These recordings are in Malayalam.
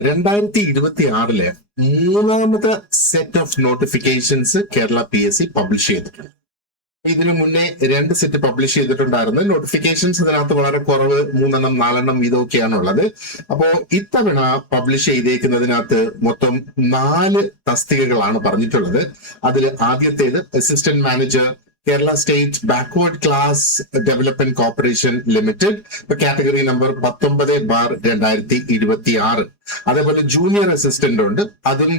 2026 മൂന്നാമത്തെ set of notifications Kerala PSC publish ചെയ്തിട്ടുണ്ട്. ഇതിനു മുന്നേ 2 സെറ്റ് പബ്ലിഷ് ചെയ്തിട്ടുണ്ടായിരുന്നു. നോട്ടിഫിക്കേഷൻസ് ഇതിനകത്ത് വളരെ കുറവ്, 3 4 വീതമൊക്കെയാണ് ഉള്ളത്. അപ്പോ ഇത്തവണ പബ്ലിഷ് ചെയ്തേക്കുന്നതിനകത്ത് മൊത്തം 4 തസ്തികകളാണ് പറഞ്ഞിട്ടുള്ളത്. അതിൽ ആദ്യത്തേത് assistant manager Kerala state backward class development corporation limited, category number 19/2026. അതേപോലെ ജൂനിയർ അസിസ്റ്റന്റ് ഉണ്ട്, അതും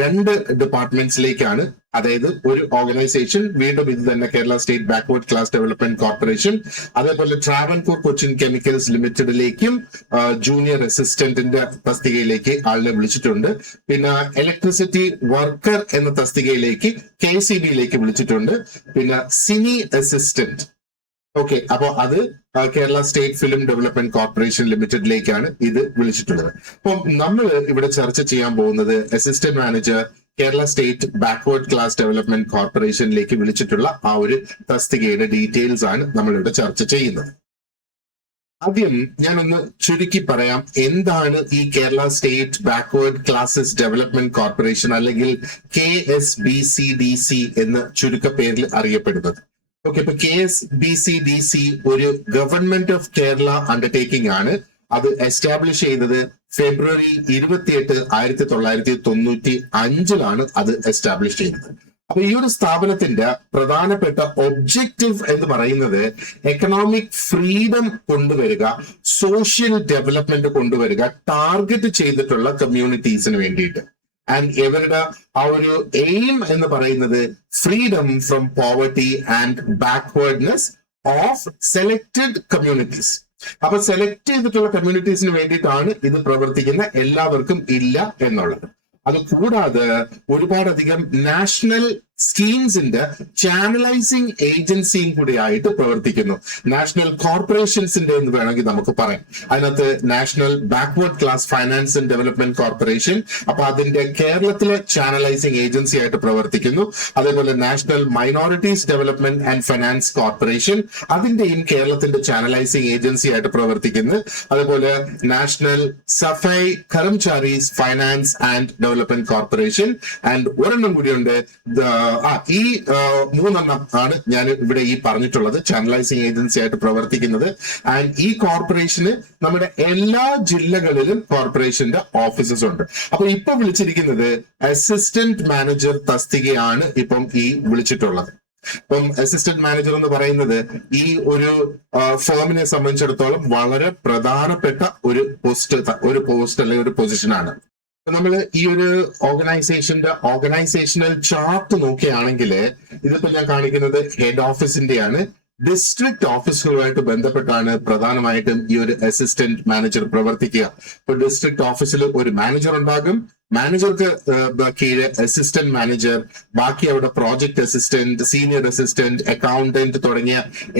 2 ഡിപ്പാർട്ട്മെന്റ്സിലേക്കാണ്. അതായത് ഒരു ഓർഗനൈസേഷൻ, വീണ്ടും ഇത് തന്നെ Kerala state backward class development corporation. അതേപോലെ ട്രാവൻകൂർ കൊച്ചിൻ കെമിക്കൽസ് ലിമിറ്റഡിലേക്കും ജൂനിയർ അസിസ്റ്റന്റിന്റെ തസ്തികയിലേക്ക് ആളിനെ വിളിച്ചിട്ടുണ്ട്. പിന്നെ ഇലക്ട്രിസിറ്റി വർക്കർ എന്ന തസ്തികയിലേക്ക് KCBയിലേക്ക് വിളിച്ചിട്ടുണ്ട്. പിന്നെ സിനി അസിസ്റ്റന്റ്, ഓക്കെ, അപ്പൊ അത് Kerala state film development corporation ലിമിറ്റഡിലേക്കാണ് ഇത് വിളിച്ചിട്ടുള്ളത്. അപ്പം നമ്മൾ ഇവിടെ ചർച്ച ചെയ്യാൻ പോകുന്നത് assistant manager Kerala state backward class development കോർപ്പറേഷനിലേക്ക് വിളിച്ചിട്ടുള്ള ആ ഒരു തസ്തികയുടെ ഡീറ്റെയിൽസ് ആണ് നമ്മളിവിടെ ചർച്ച ചെയ്യുന്നത്. ആദ്യം ഞാനൊന്ന് ചുരുക്കി പറയാം, എന്താണ് ഈ Kerala state backward classes development corporation അല്ലെങ്കിൽ KSBCDC എന്ന് ചുരുക്കപ്പേരിൽ അറിയപ്പെടുന്നത്. ഓക്കെ, ഇപ്പൊ KSBCDC ഒരു ഗവൺമെന്റ് ഓഫ് കേരള അണ്ടർടേക്കിംഗ് ആണ്. അത് എസ്റ്റാബ്ലിഷ് ചെയ്തത് ഫെബ്രുവരി 28, 1995 അത് എസ്റ്റാബ്ലിഷ് ചെയ്തത്. അപ്പൊ ഈ ഒരു സ്ഥാപനത്തിന്റെ പ്രധാനപ്പെട്ട ഒബ്ജക്റ്റീവ് എന്ന് പറയുന്നത് എക്കണോമിക് ഫ്രീഡം കൊണ്ടുവരിക, സോഷ്യൽ ഡെവലപ്മെന്റ് കൊണ്ടുവരിക, ടാർഗറ്റ് ചെയ്തിട്ടുള്ള കമ്മ്യൂണിറ്റീസിന് വേണ്ടിയിട്ട്. ആൻഡ് ഇവരുടെ ആ ഒരു എയിം എന്ന് പറയുന്നത് freedom from poverty and backwardness of selected communities. അപ്പൊ സെലക്ട് ചെയ്തിട്ടുള്ള കമ്മ്യൂണിറ്റീസിന് വേണ്ടിയിട്ടാണ് ഇത് പ്രവർത്തിക്കുന്ന, എല്ലാവർക്കും ഇല്ല എന്നുള്ളത്. അത് കൂടാതെ ഒരുപാടധികം നാഷണൽ സ്കീംസിന്റെ ചാനലൈസിംഗ് ഏജൻസിയും കൂടി ആയിട്ട് പ്രവർത്തിക്കുന്നു. നാഷണൽ കോർപ്പറേഷൻസിന്റെ എന്ന് വേണമെങ്കിൽ നമുക്ക് പറയാം. അതിനകത്ത് national backward class finance and development corporation, അപ്പൊ അതിന്റെ കേരളത്തിലെ ചാനലൈസിംഗ് ഏജൻസി ആയിട്ട് പ്രവർത്തിക്കുന്നു. അതേപോലെ national minorities development and finance corporation, അതിന്റെയും കേരളത്തിന്റെ ചാനലൈസിംഗ് ഏജൻസി ആയിട്ട് പ്രവർത്തിക്കുന്നു. അതേപോലെ national Safai Karamcharis finance and development corporation. And ഒരെണ്ണം കൂടിയുണ്ട്, ഈ 3 ആണ് ഞാൻ ഇവിടെ ഈ പറഞ്ഞിട്ടുള്ളത് ചാനലൈസിംഗ് ഏജൻസി ആയിട്ട് പ്രവർത്തിക്കുന്നത്. ആൻഡ് ഈ കോർപ്പറേഷന് നമ്മുടെ എല്ലാ ജില്ലകളിലും കോർപ്പറേഷന്റെ ഓഫീസസ് ഉണ്ട്. അപ്പൊ ഇപ്പൊ വിളിച്ചിരിക്കുന്നത് അസിസ്റ്റന്റ് മാനേജർ തസ്തികയാണ് ഇപ്പം ഈ വിളിച്ചിട്ടുള്ളത്. ഇപ്പം അസിസ്റ്റന്റ് മാനേജർ എന്ന് പറയുന്നത് ഈ ഒരു ഫേമിനെ സംബന്ധിച്ചിടത്തോളം വളരെ പ്രധാനപ്പെട്ട ഒരു പോസ്റ്റ് അല്ലെങ്കിൽ ഒരു പൊസിഷനാണ്. നമ്മൾ ഈ ഒരു ഓർഗനൈസേഷണൽ ചാർട്ട് നോക്കുകയാണെങ്കിൽ ഇതിപ്പോ ഞാൻ കാണിക്കുന്നത് ഹെഡ് ഓഫീസിന്റെയാണ്. ഡിസ്ട്രിക്ട് ഓഫീസുകളുമായിട്ട് ബന്ധപ്പെട്ടാണ് പ്രധാനമായിട്ടും ഈ ഒരു അസിസ്റ്റന്റ് മാനേജർ പ്രവർത്തിക്കുക. ഇപ്പൊ ഡിസ്ട്രിക്ട് ഓഫീസിൽ ഒരു മാനേജർ ഉണ്ടാകും, മാനേജർക്ക് കീഴ് അസിസ്റ്റന്റ് മാനേജർ, ബാക്കി അവിടെ project assistant, senior assistant, accountant തുടങ്ങിയ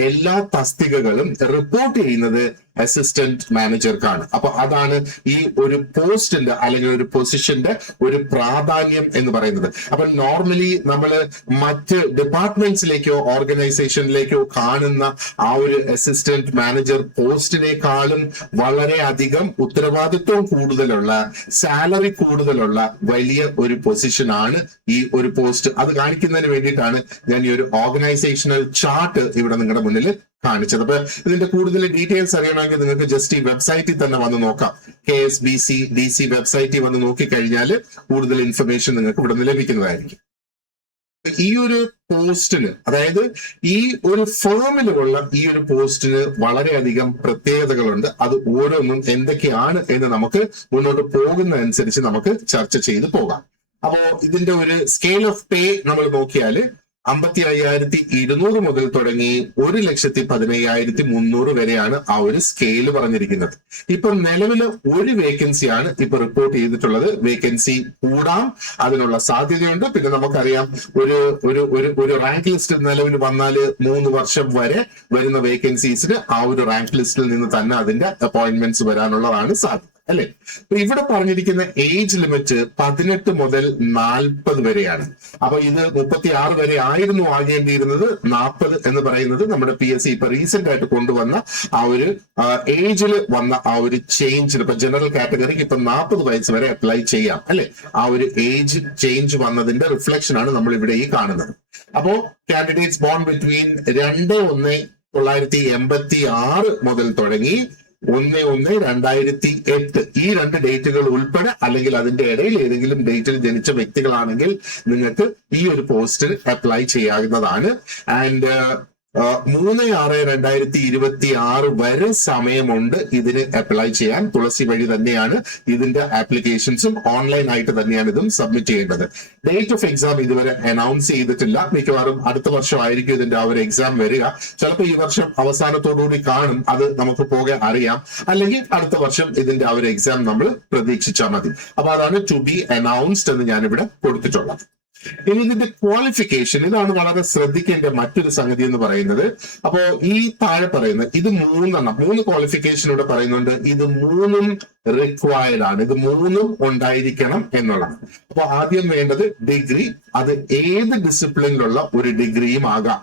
എല്ലാ തസ്തികകളും റിപ്പോർട്ട് ചെയ്യുന്നത് അസിസ്റ്റന്റ് മാനേജർക്കാണ്. അപ്പൊ അതാണ് ഈ ഒരു പോസ്റ്റിന്റെ അല്ലെങ്കിൽ ഒരു പൊസിഷന്റെ ഒരു പ്രാധാന്യം എന്ന് പറയുന്നത്. അപ്പൊ നോർമലി നമ്മൾ മറ്റ് ഡിപ്പാർട്ട്മെന്റ്സിലേക്കോ ഓർഗനൈസേഷനിലേക്കോ കാണുന്ന ആ ഒരു അസിസ്റ്റന്റ് മാനേജർ പോസ്റ്റിനേക്കാളും വളരെ അധികം ഉത്തരവാദിത്വം കൂടുതലുള്ള, സാലറി കൂടുതലുള്ള വലിയ ഒരു പൊസിഷൻ ആണ് ഈ ഒരു പോസ്റ്റ്. അത് കാണിക്കുന്നതിന് വേണ്ടിയിട്ടാണ് ഞാൻ ഈ ഒരു ഓർഗനൈസേഷണൽ ചാർട്ട് ഇവിടെ നിങ്ങളുടെ മുന്നിൽ കാണിച്ചത്. അപ്പൊ ഇതിന്റെ കൂടുതൽ ഡീറ്റെയിൽസ് അറിയണമെങ്കിൽ നിങ്ങൾക്ക് ജസ്റ്റ് ഈ വെബ്സൈറ്റിൽ തന്നെ വന്ന് നോക്കാം. KSBCDC വെബ്സൈറ്റിൽ വന്ന് നോക്കിക്കഴിഞ്ഞാൽ കൂടുതൽ ഇൻഫർമേഷൻ നിങ്ങൾക്ക് ഇവിടെ നിന്ന് ലഭിക്കുന്നതായിരിക്കും. ഈ ഒരു പോസ്റ്റിന്, അതായത് ഈ ഒരു ഫേമിലുള്ള ഈ ഒരു പോസ്റ്റിന് വളരെയധികം പ്രത്യേകതകളുണ്ട്. അത് ഓരോന്നും എന്തൊക്കെയാണ് എന്ന് നമുക്ക് മുന്നോട്ട് പോകുന്നതനുസരിച്ച് നമുക്ക് ചർച്ച ചെയ്ത് പോകാം. അപ്പോ ഇതിന്റെ ഒരു സ്കെയിൽ ഓഫ് പേ നമ്മൾ നോക്കിയാൽ 55,200 മുതൽ തുടങ്ങി 1,15,300 വരെയാണ് ആ ഒരു സ്കെയിൽ പറഞ്ഞിരിക്കുന്നത്. ഇപ്പൊ നിലവില് ഒരു വേക്കൻസിയാണ് ഇപ്പൊ റിപ്പോർട്ട് ചെയ്തിട്ടുള്ളത്. വേക്കൻസി കൂടാം, അതിനുള്ള സാധ്യതയുണ്ട്. പിന്നെ നമുക്കറിയാം ഒരു റാങ്ക് ലിസ്റ്റ് നിലവിൽ വന്നാൽ 3 വർഷം വരെ വരുന്ന വേക്കൻസീസിന് ആ ഒരു റാങ്ക് ലിസ്റ്റിൽ നിന്ന് തന്നെ അതിന്റെ അപ്പോയിന്റ്മെന്റ്സ് വരാനുള്ളതാണ് സാധ്യത. അല്ലെ? അപ്പൊ ഇവിടെ പറഞ്ഞിരിക്കുന്ന ഏജ് ലിമിറ്റ് 18 മുതൽ 40 വരെയാണ്. അപ്പൊ ഇത് 36 വരെ ആയിരുന്നു ആകേണ്ടിയിരുന്നത്. 40 എന്ന് പറയുന്നത് നമ്മുടെ PSC ഇപ്പൊ റീസെന്റ് ആയിട്ട് കൊണ്ടുവന്ന ആ ഒരു ഏജിൽ വന്ന ആ ഒരു ചേഞ്ചിന്, ഇപ്പൊ ജനറൽ കാറ്റഗറിക്ക് ഇപ്പൊ 40 വയസ്സ് വരെ അപ്ലൈ ചെയ്യാം അല്ലെ? ആ ഒരു ഏജ് ചേഞ്ച് വന്നതിന്റെ റിഫ്ലക്ഷൻ ആണ് നമ്മൾ ഇവിടെ ഈ കാണുന്നത്. അപ്പോ കാൻഡിഡേറ്റ്സ് ബോൺ ബിറ്റ്വീൻ 2/1/1986 മുതൽ തുടങ്ങി 1/1/2008 ഈ 2 ഡേറ്റുകൾ ഉൾപ്പെടെ അല്ലെങ്കിൽ അതിന്റെ ഇടയിൽ ഏതെങ്കിലും ഡേറ്റിൽ ജനിച്ച വ്യക്തികളാണെങ്കിൽ നിങ്ങൾക്ക് ഈ ഒരു പോസ്റ്റിൽ അപ്ലൈ ചെയ്യാവുന്നതാണ്. ആൻഡ് 3/6/2026 വരെ സമയമുണ്ട് ഇതിന് അപ്ലൈ ചെയ്യാൻ. തുളസി വഴി തന്നെയാണ് ഇതിന്റെ ആപ്ലിക്കേഷൻസും ഓൺലൈൻ ആയിട്ട് തന്നെയാണ് ഇതും സബ്മിറ്റ് ചെയ്യേണ്ടത്. ഡേറ്റ് ഓഫ് എക്സാം ഇതുവരെ അനൗൺസ് ചെയ്തിട്ടില്ല. മിക്കവാറും അടുത്ത വർഷമായിരിക്കും ഇതിന്റെ ആ ഒരു എക്സാം വരിക. ചിലപ്പോൾ ഈ വർഷം അവസാനത്തോടുകൂടി കാണും, അത് നമുക്ക് പോകെ അറിയാം. അല്ലെങ്കിൽ അടുത്ത വർഷം ഇതിന്റെ ആ ഒരു എക്സാം നമ്മൾ പ്രതീക്ഷിച്ചാൽ മതി. അപ്പൊ അതാണ് ടു ബി അനൗൺസ്ഡ് എന്ന് ഞാനിവിടെ കൊടുത്തിട്ടുള്ളത്. ഇനി ഇതിന്റെ ക്വാളിഫിക്കേഷൻ, ഇതാണ് വളരെ ശ്രദ്ധിക്കേണ്ട മറ്റൊരു സംഗതി എന്ന് പറയുന്നത്. അപ്പോ ഈ താഴെ പറയുന്നത് ഇത് 3 ക്വാളിഫിക്കേഷൻ ഇവിടെ പറയുന്നുണ്ട്. ഇത് 3 റിക്വയർഡ് ആണ്. ഇത് 3 ഉണ്ടായിരിക്കണം എന്നുള്ളതാണ്. അപ്പൊ ആദ്യം വേണ്ടത് ഡിഗ്രി. അത് ഏത് ഡിസിപ്ലിനിലുള്ള ഒരു ഡിഗ്രിയും ആകാം.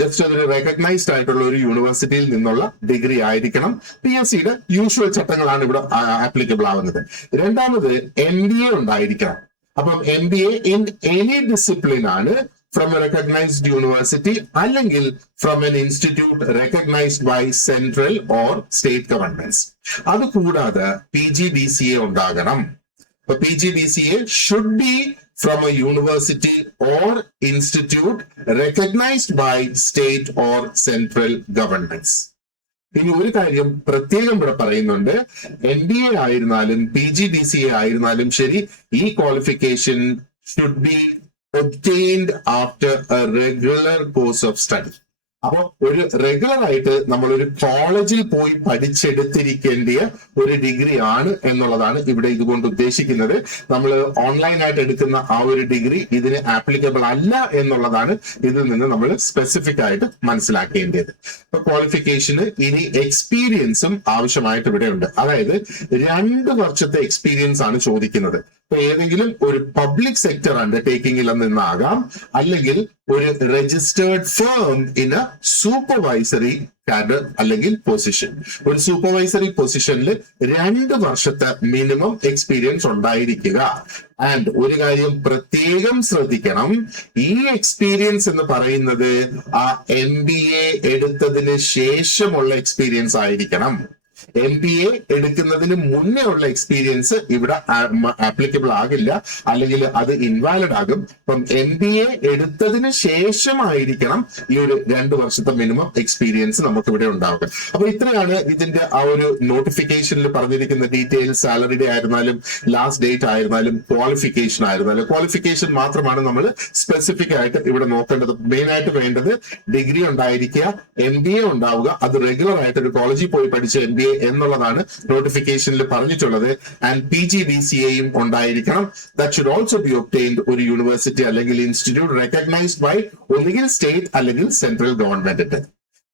ജസ്റ്റ് അതൊരു റെക്കഗ്നൈസ്ഡ് ആയിട്ടുള്ള ഒരു യൂണിവേഴ്സിറ്റിയിൽ നിന്നുള്ള ഡിഗ്രി ആയിരിക്കണം. PSCയുടെ യൂഷ്വൽ ചട്ടങ്ങളാണ് ഇവിടെ ആപ്ലിക്കബിൾ ആവുന്നത്. രണ്ടാമത് MBA ഉണ്ടായിരിക്കണം. അപ്പം MBA ഇൻ എനി ഡിസിപ്ലിൻ ആണ്, ഫ്രം എ റെക്കഗ്നൈസ്ഡ് യൂണിവേഴ്സിറ്റി അല്ലെങ്കിൽ from an institute recognised by central or state governments. അത് കൂടാതെ PGDCA ഉണ്ടാകണം. അപ്പൊ PGDCA should be from a university or institute recognized by state or central governments. ഇനി ഒരു കാര്യം പ്രത്യേകം ഇവിടെ പറയുന്നുണ്ട്. MBA ആയിരുന്നാലും PGDCA ആയിരുന്നാലും ശരി, ഈ qualification should be obtained after A regular course of study. അപ്പൊ ഒരു റെഗുലർ ആയിട്ട് നമ്മൾ ഒരു കോളേജിൽ പോയി പഠിച്ചെടുത്തിരിക്കേണ്ട ഒരു ഡിഗ്രി ആണ് എന്നുള്ളതാണ് ഇവിടെ ഇതുകൊണ്ട് ഉദ്ദേശിക്കുന്നത്. നമ്മൾ ഓൺലൈനായിട്ട് എടുക്കുന്ന ആ ഒരു ഡിഗ്രി ഇതിന് ആപ്ലിക്കബിൾ അല്ല എന്നുള്ളതാണ് ഇതിൽ നിന്ന് നമ്മൾ സ്പെസിഫിക് ആയിട്ട് മനസ്സിലാക്കേണ്ടത്. ഇപ്പൊ ക്വാളിഫിക്കേഷന് ഇനി എക്സ്പീരിയൻസും ആവശ്യമായിട്ട് ഇവിടെ ഉണ്ട്. അതായത് 2 വർഷത്തെ എക്സ്പീരിയൻസ് ആണ് ചോദിക്കുന്നത്. ഇപ്പൊ ഏതെങ്കിലും ഒരു പബ്ലിക് സെക്ടർ അണ്ടർടേക്കിംഗിൽ നിന്നാകാം, അല്ലെങ്കിൽ ഒരു registered firm in A supervisory cadre അല്ലെങ്കിൽ പൊസിഷൻ. ഒരു സൂപ്പർവൈസറി പൊസിഷനിൽ 2 വർഷത്തെ മിനിമം എക്സ്പീരിയൻസ് ഉണ്ടായിരിക്കുക. ആൻഡ് ഒരു കാര്യം പ്രത്യേകം ശ്രദ്ധിക്കണം, ഈ എക്സ്പീരിയൻസ് എന്ന് പറയുന്നത് ആ MBA എടുത്തതിന് ശേഷമുള്ള എക്സ്പീരിയൻസ് ആയിരിക്കണം. MBA എടുക്കുന്നതിന് മുന്നേ ഉള്ള എക്സ്പീരിയൻസ് ഇവിടെ ആപ്ലിക്കബിൾ ആകില്ല, അല്ലെങ്കിൽ അത് ഇൻവാലിഡ് ആകും. അപ്പം MBA എടുത്തതിന് ശേഷമായിരിക്കണം ഈ ഒരു 2 വർഷത്തെ മിനിമം എക്സ്പീരിയൻസ് നമുക്ക് ഇവിടെ ഉണ്ടാവുക. അപ്പൊ ഇത്രയാണ് ഇതിന്റെ ആ ഒരു നോട്ടിഫിക്കേഷനിൽ പറഞ്ഞിരിക്കുന്ന ഡീറ്റെയിൽസ്. സാലറിയുടെ ആയിരുന്നാലും ലാസ്റ്റ് ഡേറ്റ് ആയിരുന്നാലും ക്വാളിഫിക്കേഷൻ ആയിരുന്നാലും. ക്വാളിഫിക്കേഷൻ മാത്രമാണ് നമ്മൾ സ്പെസിഫിക് ആയിട്ട് ഇവിടെ നോക്കേണ്ടത്. മെയിൻ ആയിട്ട് വേണ്ടത് ഡിഗ്രി ഉണ്ടായിരിക്കുക, MBA ഉണ്ടാവുക, അത് റെഗുലർ ആയിട്ട് ഒരു കോളേജിൽ പോയി പഠിച്ച MBA എന്നുള്ളതാണ് നോട്ടിഫിക്കേഷനിൽ പറഞ്ഞിട്ടുള്ളത്. ആൻഡ് PGDCAയും ഉണ്ടായിരിക്കണം. That should also be obtained ഒരു യൂണിവേഴ്സിറ്റി അല്ലെങ്കിൽ ഇൻസ്റ്റിറ്റ്യൂട്ട് റെക്കഗ്നൈസ്ഡ് ബൈ ഒന്നുകിൽ സ്റ്റേറ്റ് അല്ലെങ്കിൽ സെൻട്രൽ ഗവൺമെന്റ്.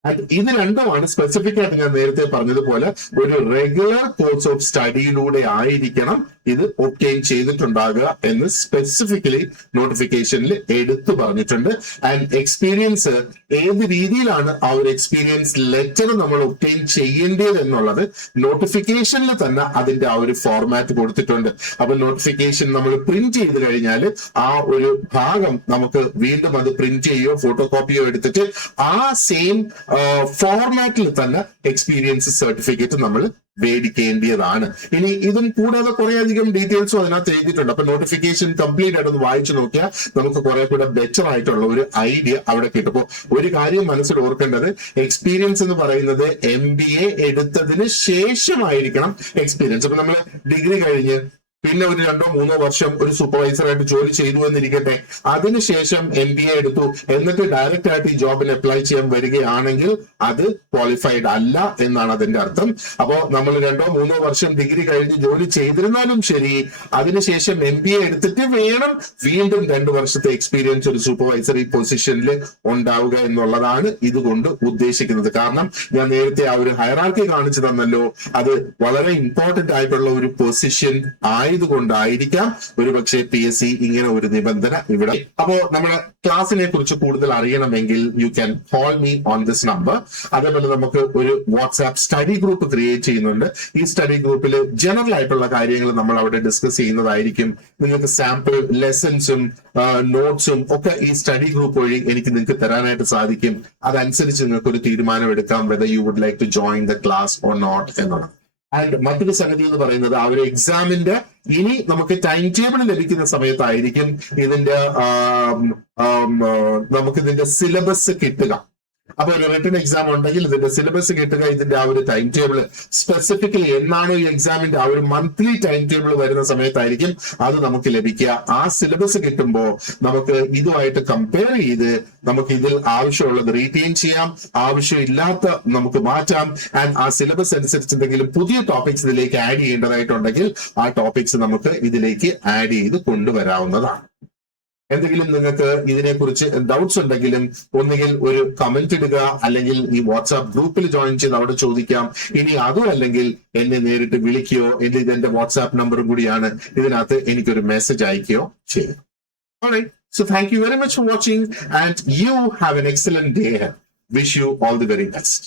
ആൻഡ് ഇത് രണ്ടുമാണ് സ്പെസിഫിക് ആയിട്ട് ഞാൻ നേരത്തെ പറഞ്ഞതുപോലെ ഒരു റെഗുലർ കോഴ്സ് ഓഫ് സ്റ്റഡിയിലൂടെ ആയിരിക്കണം ഇത് ഒബ്റ്റെയിൻ ചെയ്തിട്ടുണ്ടാകുക എന്ന് സ്പെസിഫിക്കലി നോട്ടിഫിക്കേഷനിൽ എടുത്തു പറഞ്ഞിട്ടുണ്ട്. ആൻഡ് എക്സ്പീരിയൻസ് ഏത് രീതിയിലാണ് ആ ഒരു എക്സ്പീരിയൻസ് ലെറ്റർ നമ്മൾ ഒബ്റ്റെയിൻ ചെയ്യേണ്ടത് എന്നുള്ളത് നോട്ടിഫിക്കേഷനിൽ തന്നെ അതിന്റെ ആ ഒരു ഫോർമാറ്റ് കൊടുത്തിട്ടുണ്ട്. അപ്പൊ നോട്ടിഫിക്കേഷൻ നമ്മൾ പ്രിന്റ് ചെയ്ത് കഴിഞ്ഞാൽ ആ ഒരു ഭാഗം നമുക്ക് വീണ്ടും അത് പ്രിന്റ് ചെയ്യോ ഫോട്ടോ കോപ്പിയോ എടുത്തിട്ട് ആ സെയിം ഫോർമാറ്റിൽ തന്നെ എക്സ്പീരിയൻസ് സർട്ടിഫിക്കറ്റ് നമ്മൾ മേടിക്കേണ്ടതാണ്. ഇനി ഇതും കൂടാതെ കുറെ അധികം ഡീറ്റെയിൽസും അതിനകത്ത് എഴുതിയിട്ടുണ്ട്. അപ്പൊ നോട്ടിഫിക്കേഷൻ കംപ്ലീറ്റ് ആയിട്ട് ഒന്ന് വായിച്ചു നോക്കിയാൽ നമുക്ക് കുറെ കൂടെ ബെറ്റർ ആയിട്ടുള്ള ഒരു ഐഡിയ അവിടെ കിട്ടും. അപ്പോൾ ഒരു കാര്യം മനസ്സിൽ ഓർക്കേണ്ടത്, എക്സ്പീരിയൻസ് എന്ന് പറയുന്നത് MBA എടുത്തതിന് ശേഷമായിരിക്കണം എക്സ്പീരിയൻസ്. അപ്പൊ നമ്മൾ ഡിഗ്രി കഴിഞ്ഞ് പിന്നെ ഒരു 2-3 വർഷം ഒരു സൂപ്പർവൈസറായിട്ട് ജോലി ചെയ്തു എന്നിരിക്കട്ടെ, അതിനുശേഷം MBA എടുത്തു, എന്നിട്ട് ഡയറക്റ്റ് ആയിട്ട് ഈ ജോബിന് അപ്ലൈ ചെയ്യാൻ വരികയാണെങ്കിൽ അത് ക്വാളിഫൈഡ് അല്ല എന്നാണ് അതിന്റെ അർത്ഥം. അപ്പോ നമ്മൾ 2-3 വർഷം ഡിഗ്രി കഴിഞ്ഞ് ജോലി ചെയ്തിരുന്നാലും ശരി, അതിനുശേഷം MBA എടുത്തിട്ട് വേണം വീണ്ടും 2 വർഷത്തെ എക്സ്പീരിയൻസ് ഒരു സൂപ്പർവൈസറി പൊസിഷനിൽ ഉണ്ടാവുക എന്നുള്ളതാണ് ഇതുകൊണ്ട് ഉദ്ദേശിക്കുന്നത്. കാരണം ഞാൻ നേരത്തെ ആ ഒരു ഹയറാർക്കി കാണിച്ചു തന്നല്ലോ, അത് വളരെ ഇമ്പോർട്ടന്റ് ആയിട്ടുള്ള ഒരു പൊസിഷൻ ആയതുകൊണ്ടായിരിക്കാം ഒരുപക്ഷെ PSC ഇങ്ങനെ ഒരു നിബന്ധന ഇവിടെ. അപ്പോ നമ്മുടെ ക്ലാസ്സിനെ കുറിച്ച് കൂടുതൽ അറിയണമെങ്കിൽ you can call me on this number. അതേപോലെ നമുക്ക് ഒരു വാട്സ്ആപ്പ് സ്റ്റഡി ഗ്രൂപ്പ് ക്രിയേറ്റ് ചെയ്യുന്നുണ്ട്. ഈ സ്റ്റഡി ഗ്രൂപ്പിൽ ജനറൽ ആയിട്ടുള്ള കാര്യങ്ങൾ നമ്മൾ അവിടെ ഡിസ്കസ് ചെയ്യുന്നതായിരിക്കും. നിങ്ങൾക്ക് സാമ്പിൾ ലെസൺസും നോട്ട്സും ഒക്കെ ഈ സ്റ്റഡി ഗ്രൂപ്പ് വഴി എനിക്ക് നിങ്ങൾക്ക് തരാനായിട്ട് സാധിക്കും. അതനുസരിച്ച് നിങ്ങൾക്ക് ഒരു തീരുമാനം എടുക്കാം whether you would like to join the class or not എന്നുള്ളത്. ആൻഡ് മറ്റൊരു സംഗതി എന്ന് പറയുന്നത് ആ ഒരു എക്സാമിന്റെ ഇനി നമുക്ക് ടൈം ടേബിൾ ലഭിക്കുന്ന സമയത്തായിരിക്കും നമുക്കിതിന്റെ സിലബസ് കിട്ടുക. അപ്പൊ ഒരു റിട്ടൺ എക്സാം ഉണ്ടെങ്കിൽ ഇതിന്റെ സിലബസ് കിട്ടുക, ഇതിന്റെ ആ ഒരു ടൈം ടേബിൾ സ്പെസിഫിക്കലി എന്നാണോ ഈ എക്സാമിന്റെ ആ ഒരു മന്ത്ലി ടൈം ടേബിൾ വരുന്ന സമയത്തായിരിക്കും അത് നമുക്ക് ലഭിക്കുക. ആ സിലബസ് കിട്ടുമ്പോൾ നമുക്ക് ഇതുമായിട്ട് കമ്പയർ ചെയ്ത് നമുക്ക് ഇതിൽ ആവശ്യമുള്ളത് റീറ്റെയിൻ ചെയ്യാം, ആവശ്യമില്ലാത്ത നമുക്ക് മാറ്റാം. ആൻഡ് ആ സിലബസ് അനുസരിച്ച് എന്തെങ്കിലും പുതിയ ടോപ്പിക്സ് ഇതിലേക്ക് ആഡ് ചെയ്യേണ്ടതായിട്ടുണ്ടെങ്കിൽ ആ ടോപ്പിക്സ് നമുക്ക് ഇതിലേക്ക് ആഡ് ചെയ്ത് കൊണ്ടുവരാവുന്നതാണ്. എന്തെങ്കിലും നിങ്ങൾക്ക് ഇതിനെക്കുറിച്ച് ഡൗട്ട്സ് ഉണ്ടെങ്കിലും ഒന്നുകിൽ ഒരു കമന്റ് ഇടുക, അല്ലെങ്കിൽ ഈ വാട്സ്ആപ്പ് ഗ്രൂപ്പിൽ ജോയിൻ ചെയ്ത് അവിടെ ചോദിക്കാം. ഇനി അതും അല്ലെങ്കിൽ എന്നെ നേരിട്ട് വിളിക്കുകയോ, ഇതെന്റെ വാട്സ്ആപ്പ് നമ്പറും കൂടിയാണ്, ഇതിനകത്ത് എനിക്കൊരു മെസ്സേജ് അയക്കുകയോ ചെയ്യാം. Alright, so thank you very much for watching and you have an excellent day ahead. Wish you all the very best.